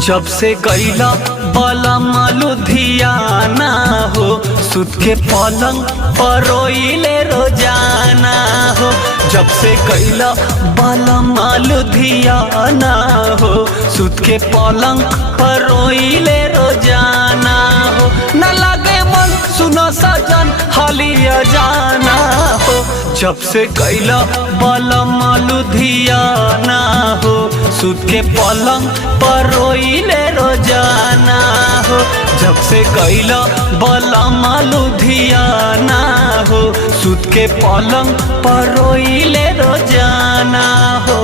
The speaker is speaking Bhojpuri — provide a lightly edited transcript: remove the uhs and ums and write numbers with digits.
जब से गईला बलम लुधियाना हो, सुत के पलंग पर रोइले रोजाना हो। जब से गईला बलम लुधियाना हो, सुत के पलंग पर रोइले रोजाना हो। न लगे मन सुनो सजन हालिया जाना हो। जब से गईला बलम लुधियाना हो, सुत के पलंग पर रोइले रोजाना हो। जब से गईला बलम लुधियाना हो, सुत के पलंग पर रोइले रोजाना हो।